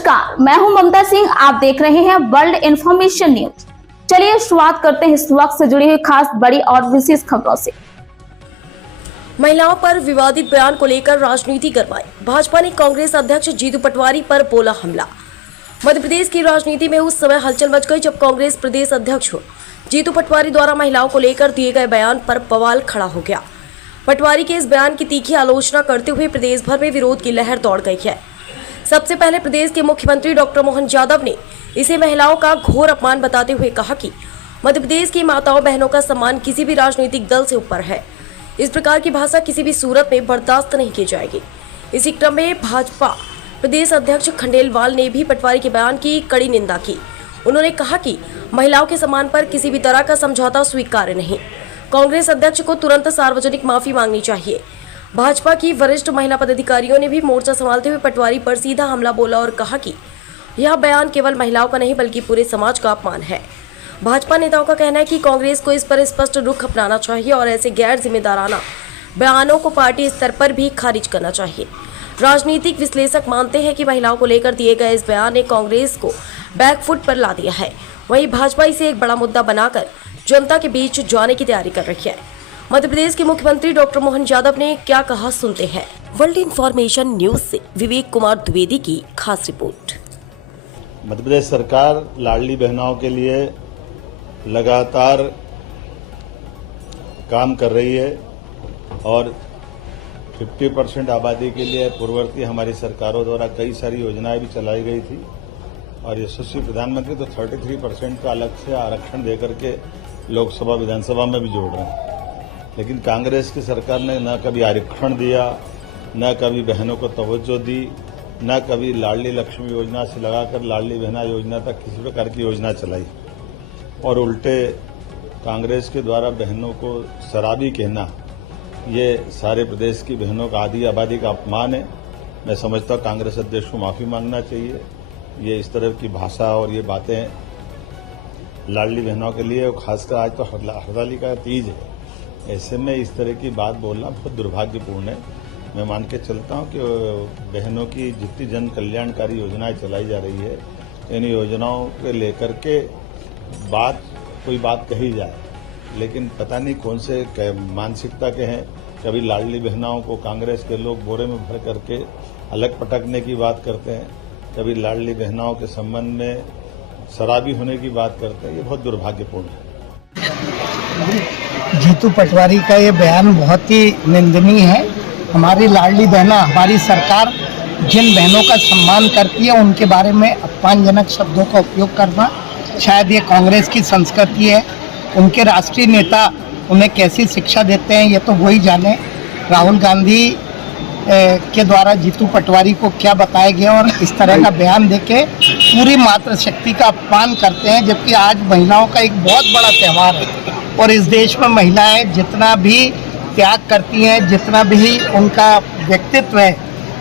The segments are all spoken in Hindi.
नमस्कार, मैं हूं ममता सिंह। आप देख रहे हैं वर्ल्ड इंफॉर्मेशन न्यूज। चलिए शुरुआत करते हैं इस वक्त से जुड़ी हुई खास बड़ी और विशेष खबरों से। महिलाओं पर विवादित बयान को लेकर राजनीति करवाई। भाजपा ने कांग्रेस अध्यक्ष जीतू पटवारी पर बोला हमला। मध्य प्रदेश की राजनीति में उस समय हलचल मच गई जब कांग्रेस प्रदेश अध्यक्ष जीतू पटवारी द्वारा महिलाओं को लेकर दिए गए बयान पर बवाल खड़ा हो गया। पटवारी के इस बयान की तीखी आलोचना करते हुए प्रदेश भर में विरोध की लहर दौड़ गई है। सबसे पहले प्रदेश के मुख्यमंत्री डॉक्टर मोहन यादव ने इसे महिलाओं का घोर अपमान बताते हुए कहा कि मध्य प्रदेश की माताओं बहनों का सम्मान किसी भी राजनीतिक दल से ऊपर है। इस प्रकार की भाषा किसी भी सूरत में बर्दाश्त नहीं की जाएगी। इसी क्रम में भाजपा प्रदेश अध्यक्ष खंडेलवाल ने भी पटवारी के बयान की कड़ी निंदा की। उन्होंने कहा कि महिलाओं के सम्मान पर किसी भी तरह का समझौता स्वीकार्य नहीं। कांग्रेस अध्यक्ष को तुरंत सार्वजनिक माफी मांगनी चाहिए। भाजपा की वरिष्ठ महिला पदाधिकारियों ने भी मोर्चा संभालते हुए पटवारी पर सीधा हमला बोला और कहा कि यह बयान केवल महिलाओं का नहीं बल्कि पूरे समाज का अपमान है। भाजपा नेताओं का कहना है कि कांग्रेस को इस पर स्पष्ट रुख अपनाना चाहिए और ऐसे गैर जिम्मेदाराना बयानों को पार्टी स्तर पर भी खारिज करना चाहिए। राजनीतिक विश्लेषक मानते हैं कि महिलाओं को लेकर दिए गए इस बयान ने कांग्रेस को बैकफुट पर ला दिया है। वहीं भाजपा इसे एक बड़ा मुद्दा बनाकर जनता के बीच जाने की तैयारी कर रही है। मध्य प्रदेश के मुख्यमंत्री डॉक्टर मोहन यादव ने क्या कहा, सुनते हैं। वर्ल्ड इंफॉर्मेशन न्यूज से विवेक कुमार द्विवेदी की खास रिपोर्ट। मध्य प्रदेश सरकार लाडली बहनों के लिए लगातार काम कर रही है और 50% आबादी के लिए पूर्ववर्ती हमारी सरकारों द्वारा कई सारी योजनाएं भी चलाई गई थी और यशस्वी प्रधानमंत्री तो 33% का अलग से आरक्षण देकर के लोकसभा विधानसभा में भी जोड़ रहे हैं। लेकिन कांग्रेस की सरकार ने न कभी आरक्षण दिया, न कभी बहनों को तवज्जो दी, न कभी लाडली लक्ष्मी योजना से लगाकर लाडली बहना योजना तक किसी प्रकार की योजना चलाई और उल्टे कांग्रेस के द्वारा बहनों को शराबी कहना, ये सारे प्रदेश की बहनों का आधी आबादी का अपमान है। मैं समझता हूँ कांग्रेस अध्यक्ष को माफी मांगना चाहिए। ये इस तरह की भाषा और ये बातें लाडली बहनों के लिए, खासकर आज तो हरताली का तीज है, ऐसे में इस तरह की बात बोलना बहुत दुर्भाग्यपूर्ण है। मैं मान के चलता हूं कि बहनों की जितनी जन कल्याणकारी योजनाएं चलाई जा रही है, इन योजनाओं के लेकर के कोई बात कही जाए, लेकिन पता नहीं कौन से मानसिकता के हैं। कभी लाडली बहनों को कांग्रेस के लोग बोरे में भर करके अलग पटकने की बात करते हैं, कभी लाडली बहनों के संबंध में शराबी होने की बात करते हैं। ये बहुत दुर्भाग्यपूर्ण है। जीतू पटवारी का ये बयान बहुत ही निंदनीय है। हमारी लाडली बहना, हमारी सरकार जिन बहनों का सम्मान करती है उनके बारे में अपमानजनक शब्दों का उपयोग करना शायद ये कांग्रेस की संस्कृति है। उनके राष्ट्रीय नेता उन्हें कैसी शिक्षा देते हैं ये तो वही जाने। राहुल गांधी के द्वारा जीतू पटवारी को क्या बताया गया और इस तरह का बयान देके पूरी मातृशक्ति का अपमान करते हैं, जबकि आज महिलाओं का एक बहुत बड़ा त्यौहार है और इस देश में महिलाएं जितना भी त्याग करती हैं, जितना भी उनका व्यक्तित्व है,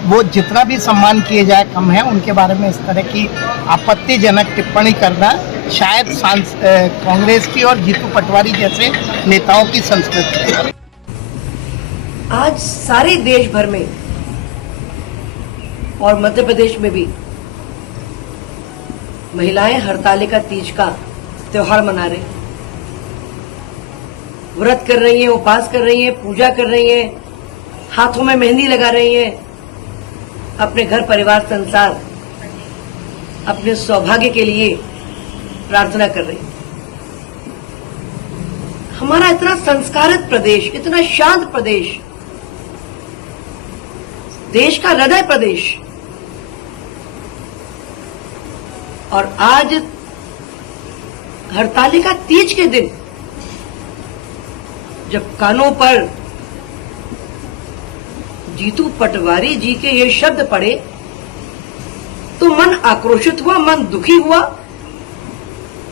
वो जितना भी सम्मान किए जाए कम है। उनके बारे में इस तरह की आपत्तिजनक टिप्पणी करना शायद कांग्रेस की और जीतू पटवारी जैसे नेताओं की संस्कृति है। आज सारे देश भर में और मध्य प्रदेश में भी महिलाएं हरतालिका तीज का त्योहार मना रही, व्रत कर रही हैं, उपवास कर रही हैं, पूजा कर रही हैं, हाथों में मेहंदी लगा रही हैं, अपने घर परिवार संसार, अपने सौभाग्य के लिए प्रार्थना कर रही हैं। हमारा इतना संस्कारित प्रदेश, इतना शांत प्रदेश, देश का हृदय प्रदेश, और आज हरतालिका तीज के दिन जब कानों पर जीतू पटवारी जी के ये शब्द पड़े तो मन आक्रोशित हुआ, मन दुखी हुआ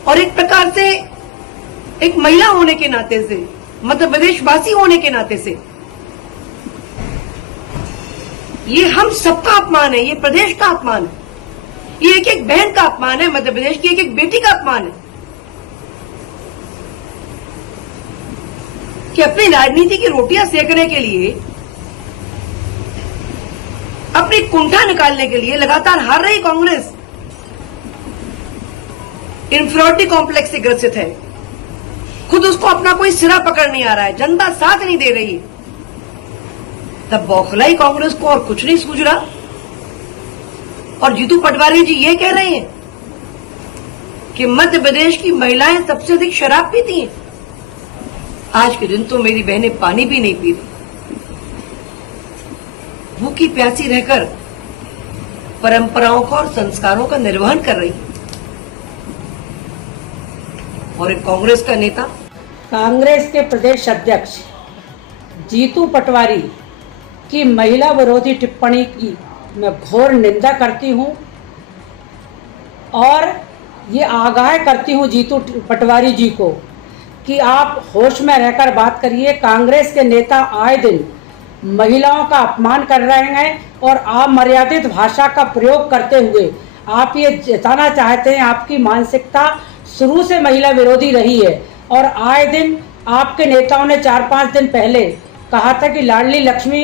और एक प्रकार से एक महिला होने के नाते से, मध्य प्रदेश वासी होने के नाते से ये हम सबका अपमान है, ये प्रदेश का अपमान है, ये एक एक बहन का अपमान है, मध्य प्रदेश की एक एक बेटी का अपमान है कि अपनी राजनीति की रोटियां सेकने के लिए अपनी कुंठा निकालने के लिए लगातार हार रही कांग्रेस इंफीरियरिटी कॉम्प्लेक्स से ग्रसित है। खुद उसको अपना कोई सिरा पकड़ नहीं आ रहा है, जनता साथ नहीं दे रही है। तब बौखलाई कांग्रेस को और कुछ नहीं सूझ रहा। और जीतू पटवारी जी ये कह रहे हैं कि मध्य प्रदेश की महिलाएं सबसे अधिक शराब पीती हैं। आज के दिन तो मेरी बहनें पानी भी नहीं पी रही, भूखी प्यासी रहकर परंपराओं का और संस्कारों का निर्वहन कर रही। और एक कांग्रेस का नेता, कांग्रेस के प्रदेश अध्यक्ष जीतू पटवारी की महिला विरोधी टिप्पणी की मैं घोर निंदा करती हूं और ये आगाह करती हूं जीतू पटवारी जी को कि आप होश में रहकर बात करिए। कांग्रेस के नेता आए दिन महिलाओं का अपमान कर रहे हैं और अमर्यादित भाषा का प्रयोग करते हुए आप ये जताना चाहते हैं, आपकी मानसिकता शुरू से महिला विरोधी रही है। और आए दिन आपके नेताओं ने 4-5 दिन पहले कहा था कि लाडली लक्ष्मी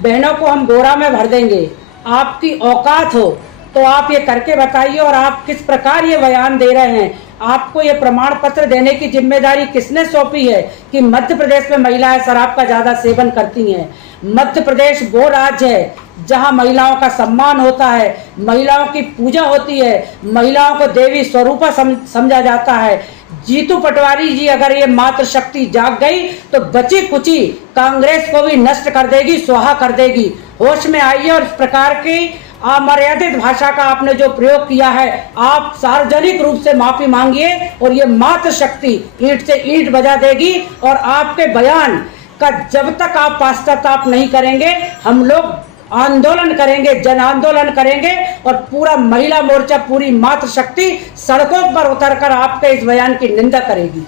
बहनों को हम गोरा में भर देंगे। आपकी औकात हो तो आप ये करके बताइए। और आप किस प्रकार ये बयान दे रहे हैं, आपको ये प्रमाण पत्र देने की जिम्मेदारी किसने सौंपी है कि मध्य प्रदेश में महिलाएं शराब का ज्यादा सेवन करती हैं। मध्य प्रदेश वो राज्य है जहां महिलाओं का सम्मान होता है, महिलाओं की पूजा होती है, महिलाओं को देवी स्वरूपा समझा जाता है। जीतू पटवारी जी अगर ये मातृ शक्ति जाग गई तो बची कुची कांग्रेस को भी नष्ट कर देगी, स्वाहा कर देगी। होश में आइए और इस प्रकार की अमर्यादित भाषा का आपने जो प्रयोग किया है, आप सार्वजनिक रूप से माफी मांगिए और ये मातृ शक्ति ईंट से ईंट बजा देगी। और आपके बयान का जब तक आप पश्चाताप नहीं करेंगे, हम लोग आंदोलन करेंगे, जन आंदोलन करेंगे और पूरा महिला मोर्चा, पूरी मातृ शक्ति सड़कों पर उतरकर आपके इस बयान की निंदा करेगी।